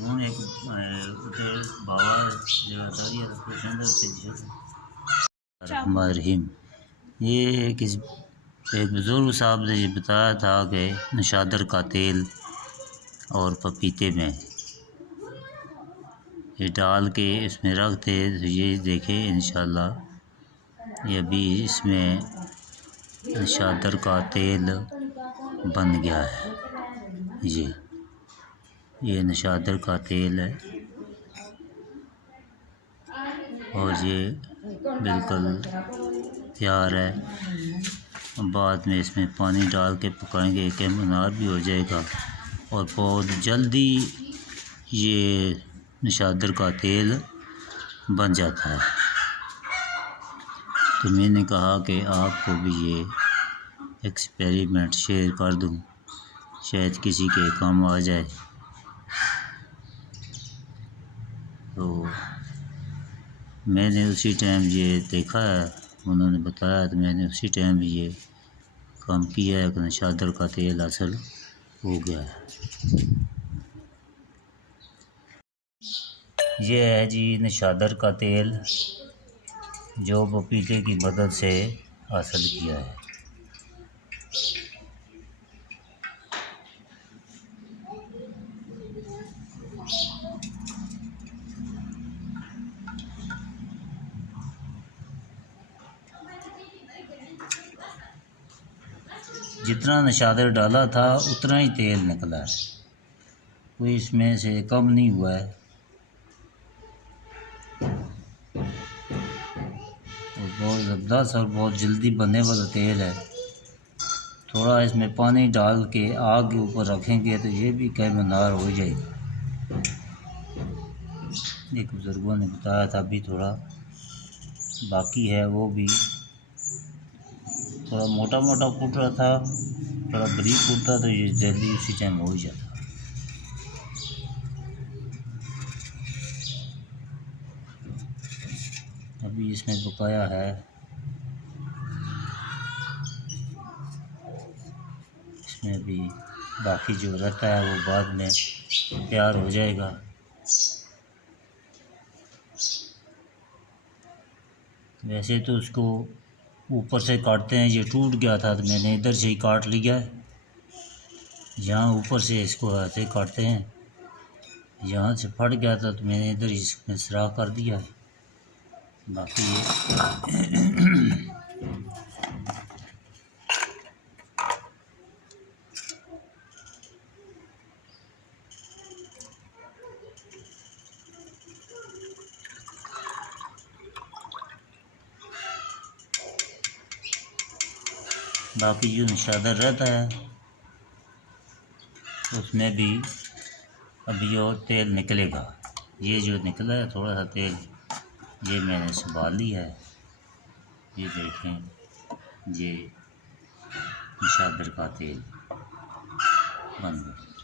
हूँ एक बाबा रहीम ये किस एक बुज़ुर्ग साहब ने ये बताया था कि नशादर का तेल और पपीते में ये डाल के इसमें रखते तो ये देखें इंशाल्लाह ये अभी इसमें नशादर का तेल बन गया है। ये नशादर का तेल है और ये बिल्कुल तैयार है। बाद में इसमें पानी डाल के पकाएंगे, एक मुनार भी हो जाएगा और बहुत जल्दी ये नशादर का तेल बन जाता है। तो मैंने कहा कि आपको भी ये एक्सपेरिमेंट शेयर कर दूं, शायद किसी के काम आ जाए। तो मैंने उसी टाइम ये देखा है, उन्होंने बताया तो मैंने उसी टाइम ये काम किया है कि नशादर का तेल हासिल हो गया है। ये है जी नशादर का तेल जो पपीते की मदद से हासिल किया है। जितना नशादर डाला था उतना ही तेल निकला है, कोई इसमें से कम नहीं हुआ है। और बहुत ज़बरदस्त और बहुत जल्दी बनने वाला तेल है। थोड़ा इसमें पानी डाल के आग के ऊपर रखेंगे तो ये भी कई मनार हो जाएगा। एक बुज़ुर्गों ने बताया था, अभी थोड़ा बाकी है, वो भी थोड़ा मोटा मोटा फूट रहा था, थोड़ा बारीक फूटता तो ये जल्दी उसी टाइम हो ही जाता। अभी इसमें बकाया है, इसमें भी बाकी जो रहता है वो बाद में तैयार हो जाएगा। वैसे तो उसको ऊपर से काटते हैं, ये टूट गया था तो मैंने इधर से ही काट लिया है। यहाँ ऊपर से इसको ऐसे काटते हैं, यहाँ से फट गया था तो मैंने इधर इसमें सुराख कर दिया है। बाकी जो नशादर रहता है उसमें भी अभी और तेल निकलेगा। ये जो निकला है थोड़ा सा तेल, ये मैंने संभाल लिया है। ये देखें, ये नशादर का तेल बन गया।